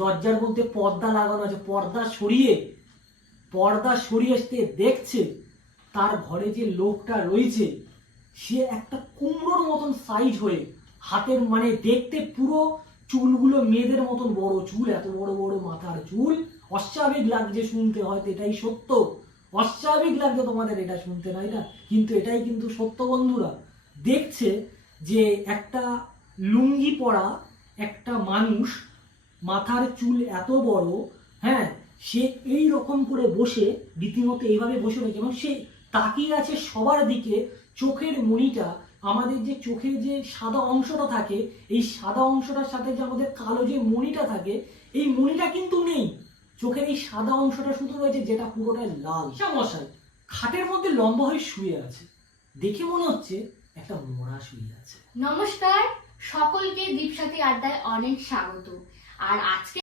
দরজার মধ্যে পর্দা লাগানো আছে, পর্দা সরিয়ে সে দেখছে তার ঘরে যে লোকটা রয়েছে সে একটা কুমড়োর মতন সাইজ হয়ে, হাতের মানে দেখতে পুরো চুলগুলো মেয়েদের মতন বড় চুল, এত বড় বড় মাথার চুল। অস্বাভাবিক লাগছে শুনতে, হয়তো এটাই সত্য, অস্বাভাবিক লাগছে তোমাদের এটা শুনতে, তাই না? কিন্তু এটাই কিন্তু সত্য বন্ধুরা। দেখছে যে একটা লুঙ্গি পরা একটা মানুষ, মাথার চুল এত বড়, হ্যাঁ, সে এই রকম করে বসে, রীতিমতো এইভাবে বসে রয়েছে এবং সে তাকিয়ে আছে সবার দিকে। চোখের মণিটা, আমাদের যে চোখের যে সাদা অংশটা থাকে, এই সাদা অংশটার সাথে যে আমাদের কালো যে মণিটা থাকে, এই মণিটা কিন্তু নেই। চোখের এই সাদা অংশটা শুধু রয়েছে, যেটা পুরোটাই লাল। মশাই খাটের মধ্যে লম্বা হয়ে শুয়ে আছে, দেখে মনে হচ্ছে একটা মোড়া শুয়ে আছে। নমস্কার সকলকে, দীপসাথী আড্ডায় অনেক স্বাগত। আর আজকে